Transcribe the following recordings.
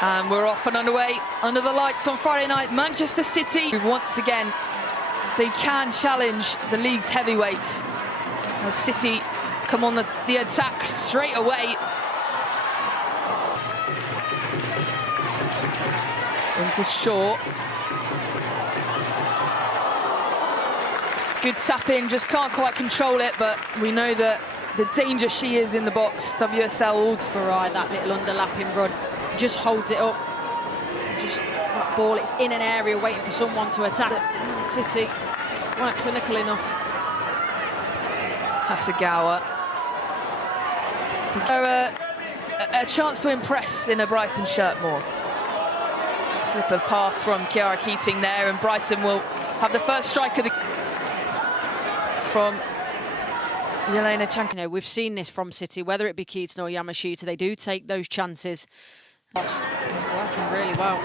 And we're off and underway under the lights on Friday night. Manchester City, once again, they can challenge the league's heavyweights. As City come on the attack straight away. Into Shaw. Good tap in, just can't quite control it, but we know that the danger she is in the box. WSL all that little underlapping run. Just holds it up. Just that ball, it's in an area waiting for someone to attack. City weren't clinical enough. Hasegawa. A chance to impress in a Brighton shirt more. Slip of pass from Kiara Keating there, and Brighton will have the first strike of the from Yelena Chank. You know, we've seen this from City, whether it be Keating or Yamashita, they do take those chances. It's working really well.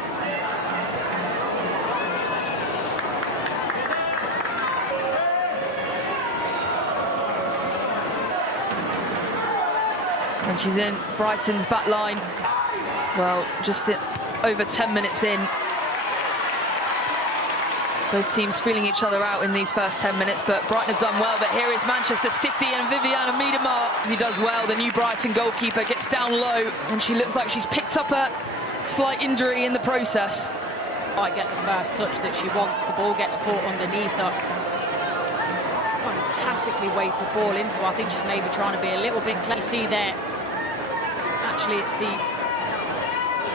And she's in Brighton's back line. Well, just over 10 minutes in. Those teams feeling each other out in these first 10 minutes, but Brighton have done well. But here is Manchester City and Viviana Miedemar. He does well. The new Brighton goalkeeper gets down low, and she looks like she's picked up a slight injury in the process. Might get the first touch that she wants. The ball gets caught underneath her. It's a fantastically weighted ball into her. I think she's maybe trying to be a little bit clever. You see there, actually it's the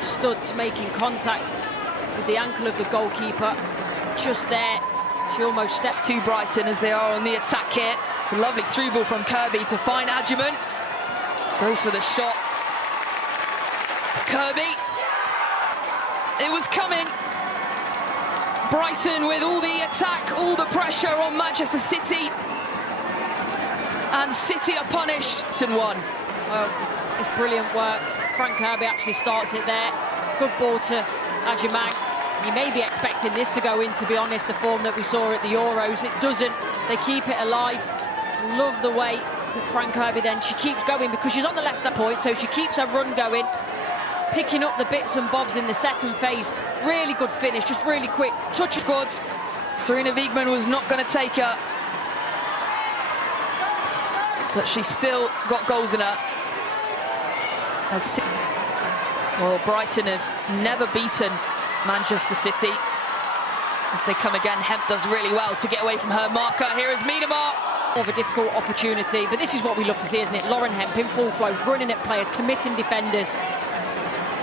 studs making contact with the ankle of the goalkeeper. Just there, she almost steps to Brighton as they are on the attack here. It's a lovely through ball from Kirby to find Adjuman. Goes for the shot. Kirby. It was coming. Brighton with all the attack, all the pressure on Manchester City. And City are punished. And won. Well, it's brilliant work. Frank Kirby actually starts it there. Good ball to Adjuman. You may be expecting this to go in, to be honest, the form that we saw at the Euros. It doesn't. They keep it alive. Love the way that Frank Kirby then, she keeps going because she's on the left point, so she keeps her run going, picking up the bits and bobs in the second phase. Really good finish, just really quick. Touch of squads. Serena Wiegman was not going to take her, but she still got goals in her. Well, Brighton have never beaten Manchester City. As they come again, Hemp does really well to get away from her marker. Here is Miedemar. More of a difficult opportunity, but this is what we love to see, isn't it? Lauren Hemp in full flow, running at players, committing defenders.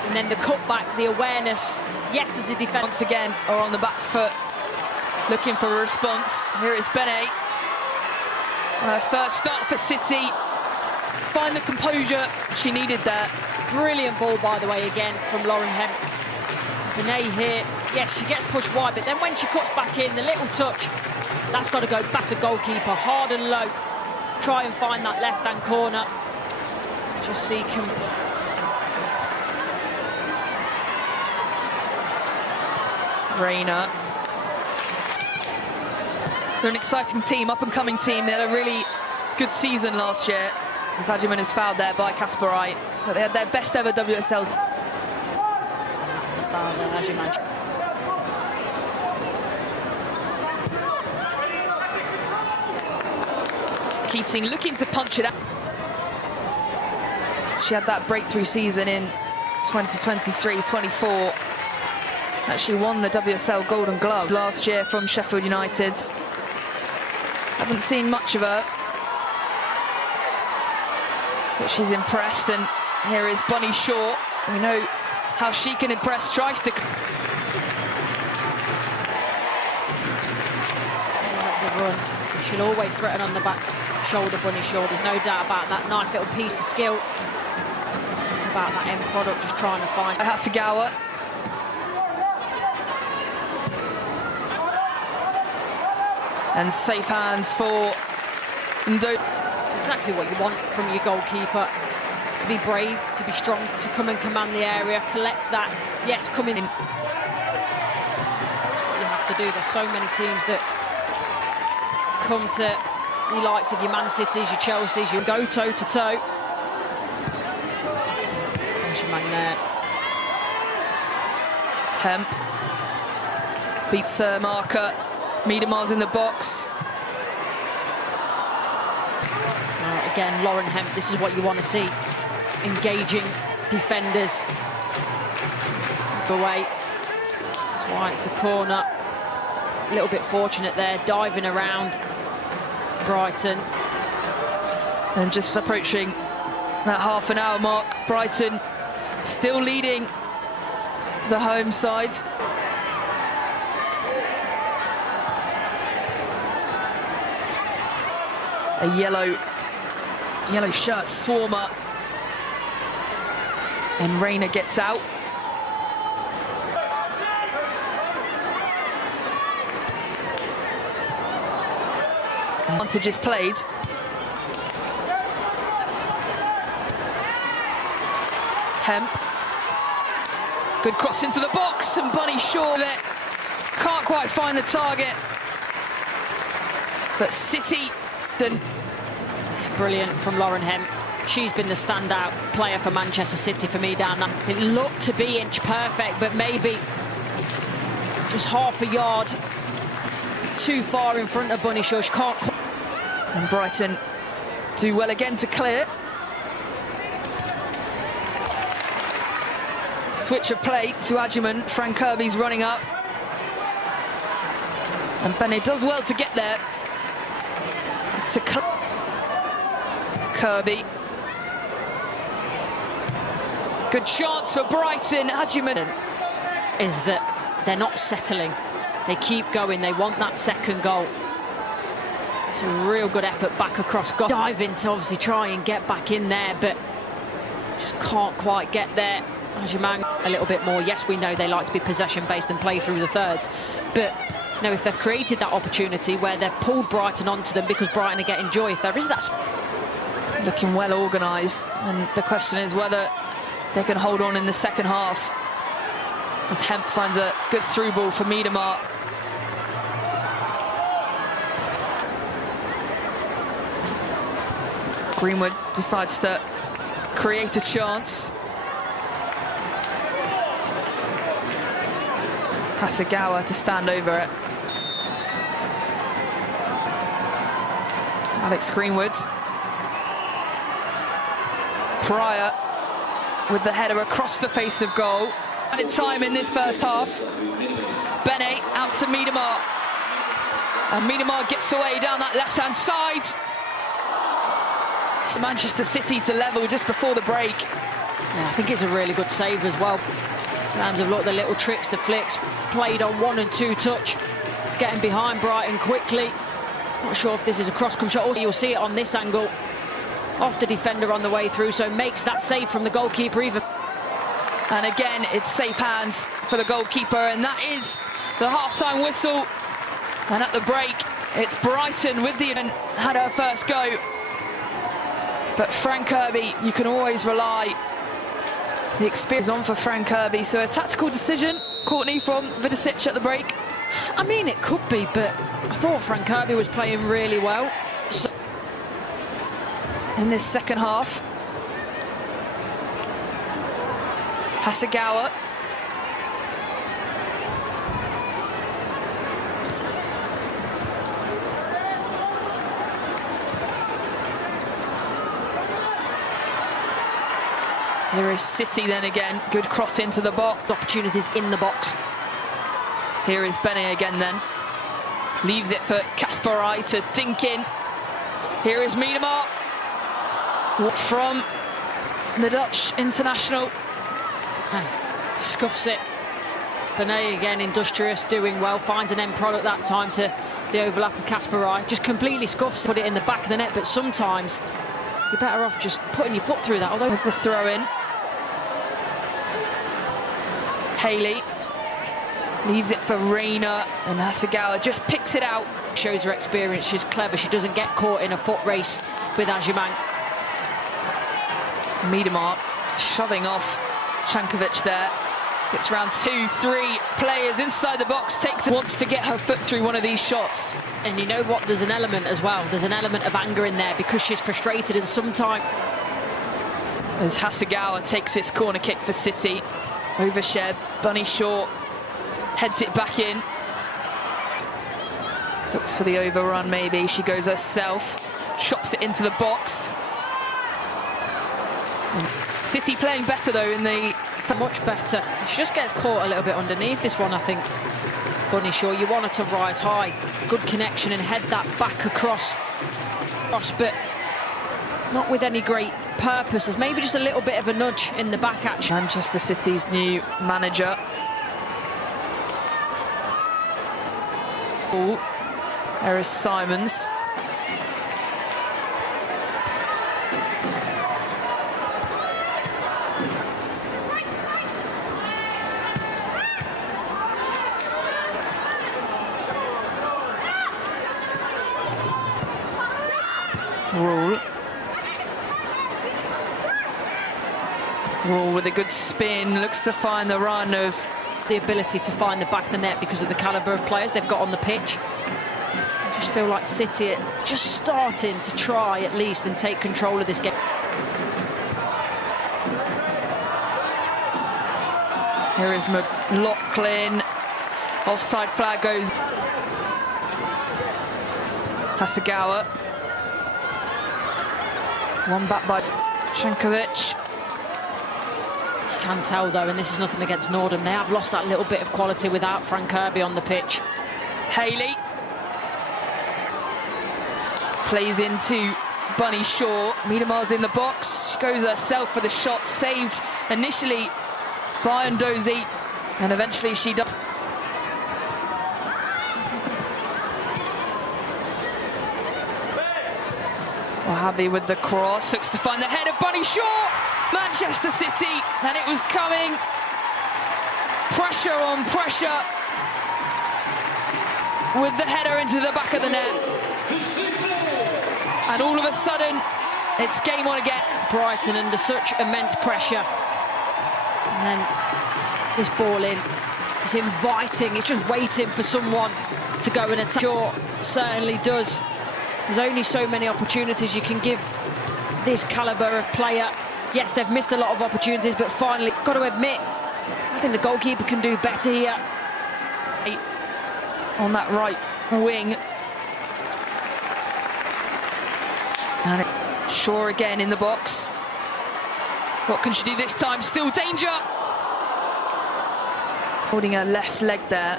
And then the cutback, the awareness. Yes, there's a defence. Once again, are on the back foot, looking for a response. Here is Bene. First start for City. Find the composure she needed there. Brilliant ball, by the way, again, from Lauren Hemp. Benet here, yes, she gets pushed wide, but then when she cuts back in, the little touch, that's got to go back the goalkeeper, hard and low. Try and find that left-hand corner. Just see Rayner. They're an exciting team, up-and-coming team. They had a really good season last year. As Adjuman is fouled there by Kasparaj, but they had their best ever WSL. As you mentioned. Keating looking to punch it out. She had that breakthrough season in 2023-24. Actually won the WSL Golden Glove last year from Sheffield United. Haven't seen much of her, but she's impressed. And here is Bunny Shaw. We know how she can impress, tries to... Run. She'll always threaten on the back shoulder, Bunny Shaw. There's no doubt about that. Nice little piece of skill. It's about that end product, just trying to find... Hasegawa. And safe hands for Ndo. It's exactly what you want from your goalkeeper. To be brave, to be strong, to come and command the area, collect that, yes, come in. That's what you have to do. There's so many teams that come to the likes of your Man Cities, your Chelseas, you go toe-to-toe. There's your man there. Hemp beats her marker. Miedemar's in the box. Again, Lauren Hemp, this is what you want to see. Engaging defenders. Away. That's why it's the corner. A little bit fortunate there, diving around Brighton. And just approaching that half an hour mark, Brighton still leading the home side. A yellow shirt swarmer. And Rayner gets out. Advantage is played. Hemp. Good cross into the box, and Bunny short of it. Can't quite find the target. But City done. Brilliant from Lauren Hemp. She's been the standout player for Manchester City for me down there. It looked to be inch perfect, but maybe just half a yard too far in front of Bunny Shaw. She can't. And Brighton do well again to clear. Switch of play to Adjuman. Frank Kirby's running up. And Bennett does well to get there. To Kirby. Good chance for Brighton. Adjuman. Is that they're not settling. They keep going. They want that second goal. It's a real good effort back across. Diving to obviously try and get back in there, but just can't quite get there. Adjuman a little bit more. Yes, we know they like to be possession-based and play through the thirds, but you know, if they've created that opportunity where they've pulled Brighton onto them because Brighton are getting joy, if there is that... Looking well organised, and the question is whether they can hold on in the second half. As Hemp finds a good through ball for Miedemar. Greenwood decides to create a chance. Hasegawa to stand over it. Alex Greenwood. Pryor with the header across the face of goal. Added time in this first half. Bene out to Miedemar. And Miedemar gets away down that left-hand side. It's Manchester City to level just before the break. Yeah, I think it's a really good save as well. In terms of, look, the little tricks, the flicks, played on 1 and 2 touch. It's getting behind Brighton quickly. Not sure if this is a cross-come shot. Also, you'll see it on this angle. Off the defender on the way through, so makes that save from the goalkeeper even. And again, it's safe hands for the goalkeeper, and that is the half-time whistle. And at the break, it's Brighton with the event had her first go. But Frank Kirby, you can always rely. The experience on for Frank Kirby, so a tactical decision, Courtney, from Vidicic at the break. I mean, it could be, but I thought Frank Kirby was playing really well. So in this second half, Hasegawa. Here is City then again. Good cross into the box. Opportunities in the box. Here is Bene again then. Leaves it for Kasparai to dink in. Here is Miedemar from the Dutch international. Scuffs it. Bene again, industrious, doing well. Finds an end product that time to the overlap of Kasparai. Just completely scuffs it, put it in the back of the net, but sometimes you're better off just putting your foot through that. Although with the throw in. Haley leaves it for Rayner, and Hasegawa just picks it out. Shows her experience, she's clever, she doesn't get caught in a foot race with Adjuman. Miedemar shoving off Shankovic there. Gets around 2-3 players inside the box, wants to get her foot through one of these shots. And you know what, there's an element as well, there's an element of anger in there because she's frustrated, and sometimes... As Hasegawa takes its corner kick for City. Over Sheb, Bunny Shaw Heads it back in. Looks for the overrun, maybe. She goes herself. Chops it into the box. City playing better, though, in the... Much better. She just gets caught a little bit underneath this one, I think. Bunny Shaw, you want her to rise high. Good connection and head that back across, but not with any great purpose. There's maybe just a little bit of a nudge in the back, actually. Manchester City's new manager. Oh, there is Simons. Rule with a good spin, looks to find the run of... The ability to find the back of the net because of the calibre of players they've got on the pitch. I just feel like City are just starting to try at least and take control of this game. Here is McLaughlin. Offside flag goes. Hasegawa. One back by Shankovic. You can tell, though, and this is nothing against Norden, they have lost that little bit of quality without Frank Kirby on the pitch. Haley plays into Bunny Shaw. Miedema's in the box. She goes herself for the shot, saved initially by Ndozi, and eventually she does. Wahabi with the cross, looks to find the head of Bunny Shaw. Manchester City, and it was coming. Pressure on pressure with the header into the back of the net. And all of a sudden, it's game on again. Brighton under such immense pressure. And then this ball in is inviting, it's just waiting for someone to go and attack. Shaw certainly does. There's only so many opportunities you can give this calibre of player. Yes, they've missed a lot of opportunities, but finally, got to admit, I think the goalkeeper can do better here. On that right wing. And Shaw again in the box. What can she do this time? Still danger. Holding her left leg there.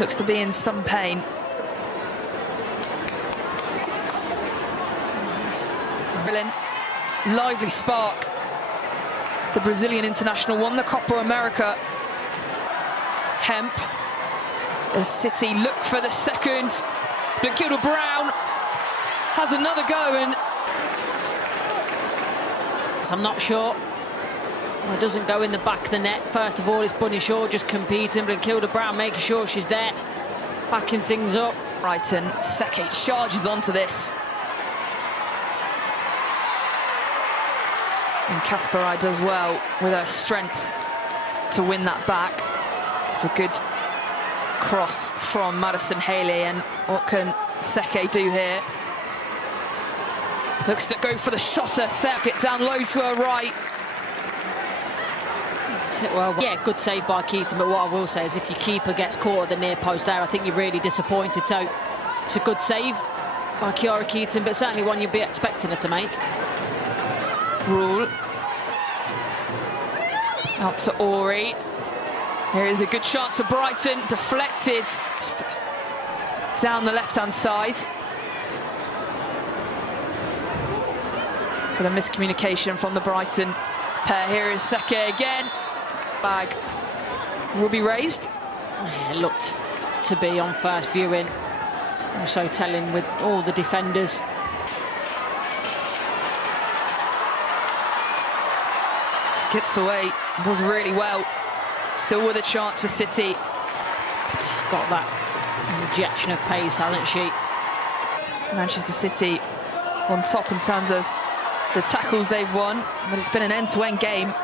Looks to be in some pain. Lively spark. The Brazilian international won the Copa America. Hemp. As City look for the second. Blankilda Brown has another go, and I'm not sure. Well, it doesn't go in the back of the net. First of all, it's Bunny Shaw just competing, Blankilda Brown making sure she's there, backing things up. Brighton, Seke charges onto this. And Kasparai does well with her strength to win that back. It's a good cross from Madison Haley, and what can Seke do here? Looks to go for the shot herself, get down low to her right. Well, yeah, good save by Keaton, but what I will say is if your keeper gets caught at the near post there, I think you're really disappointed. So it's a good save by Kiara Keaton, but certainly one you'd be expecting her to make. Rule. Out to Ori. Here is a good chance for Brighton, deflected down the left-hand side. But a miscommunication from the Brighton pair. Here is Seke again. Flag will be raised. Yeah, it looked to be on first viewing. Also telling with all the defenders. Gets away, does really well. Still with a chance for City. She's got that injection of pace, hasn't she? Manchester City on top in terms of the tackles they've won, but it's been an end-to-end game.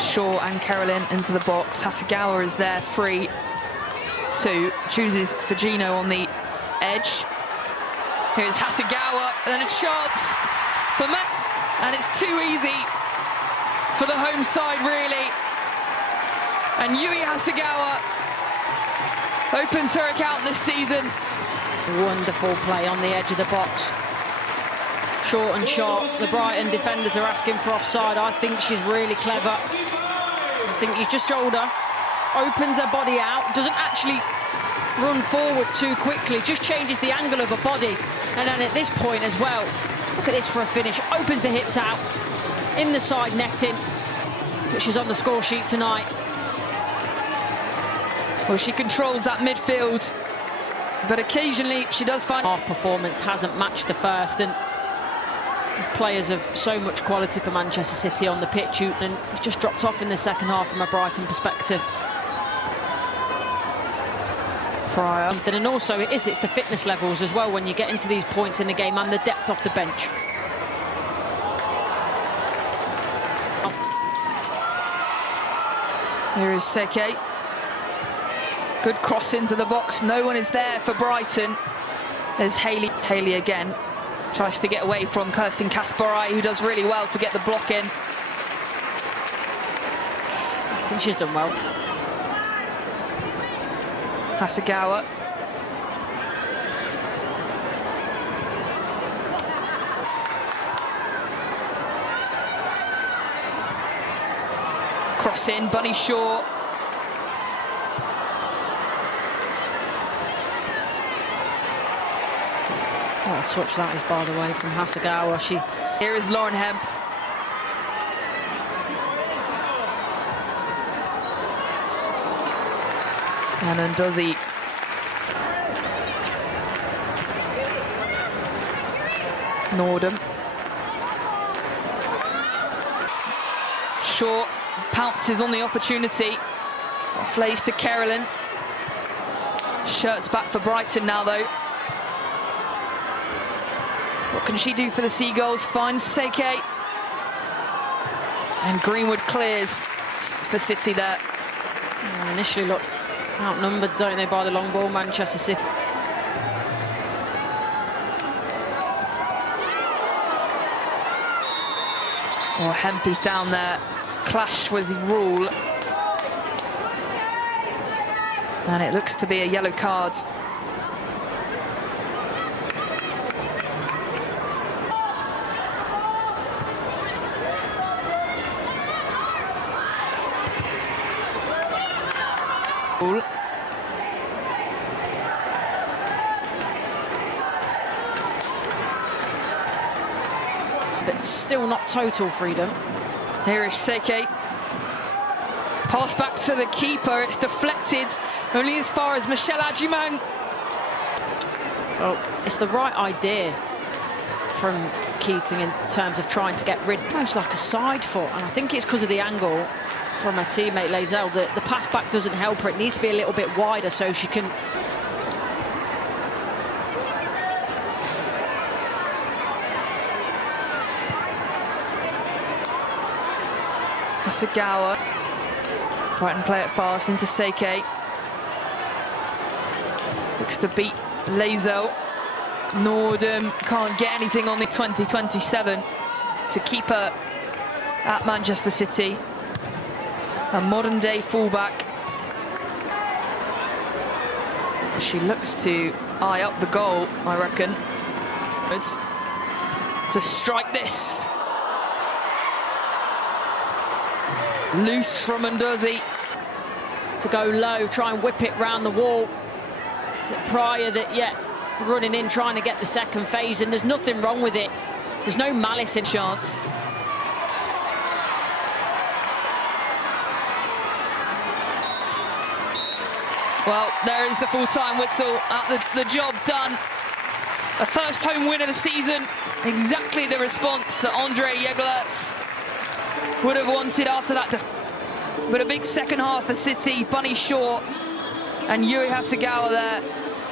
Shaw and Carolyn into the box. Hasegawa is there, free. Two, chooses Fujino on the edge. Here's Hasegawa, and then a chance for and it's too easy. for the home side, really. And Yui Hasegawa opens her account this season. Wonderful play on the edge of the box. Short and sharp. The Brighton defenders are asking for offside. I think she's really clever. I think you just shoulder, opens her body out, doesn't actually run forward too quickly, just changes the angle of her body. And then at this point as well, look at this for a finish, opens the hips out, in the side netting, but she's on the score sheet tonight. Well, she controls that midfield, but occasionally she does find... Half performance hasn't matched the first, and players of so much quality for Manchester City on the pitch, and it's just dropped off in the second half from a Brighton perspective. Prior. And also it's the fitness levels as well when you get into these points in the game, and the depth off the bench. Here is Seke. Good cross into the box. No one is there for Brighton. There's Haley. Haley again tries to get away from Kirsten Kasparai, who does really well to get the block in. I think she's done well. Hasegawa. Cross in, Bunny Shaw. What a touch that is, by the way, from Hasegawa. Here is Lauren Hemp. And Ndozi. Nordum. Shaw pounces on the opportunity. Flays to Carolyn. Shirts back for Brighton now, though. What can she do for the Seagulls? Finds Seke. And Greenwood clears for City there. Initially look outnumbered, don't they, by the long ball, Manchester City. Oh, Hemp is down there. Clash with Rule. And it looks to be a yellow card. But still not total freedom. Here is Seke. Pass back to the keeper. It's deflected only as far as Michelle Adjumang. Well, it's the right idea from Keating in terms of trying to get rid, almost like a side foot, and I think it's because of the angle from her teammate Lazelle. The pass back doesn't help her. It needs to be a little bit wider so she can... Hasegawa. Brighton play it fast into Seke. Looks to beat Lazelle. Nordum can't get anything on the 2027 to keep her at Manchester City. A modern-day fullback. She looks to eye up the goal, I reckon. It's to strike this. Loose from Ndozi. To go low, try and whip it round the wall. Is it Pryor that, running in, trying to get the second phase, and there's nothing wrong with it. There's no malice in chance. Well, there is the full-time whistle at the job done. A first home win of the season. Exactly the response that Andre Yegelertz would have wanted after that. But a big second half for City. Bunny Shaw and Yui Hasegawa there.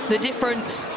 The difference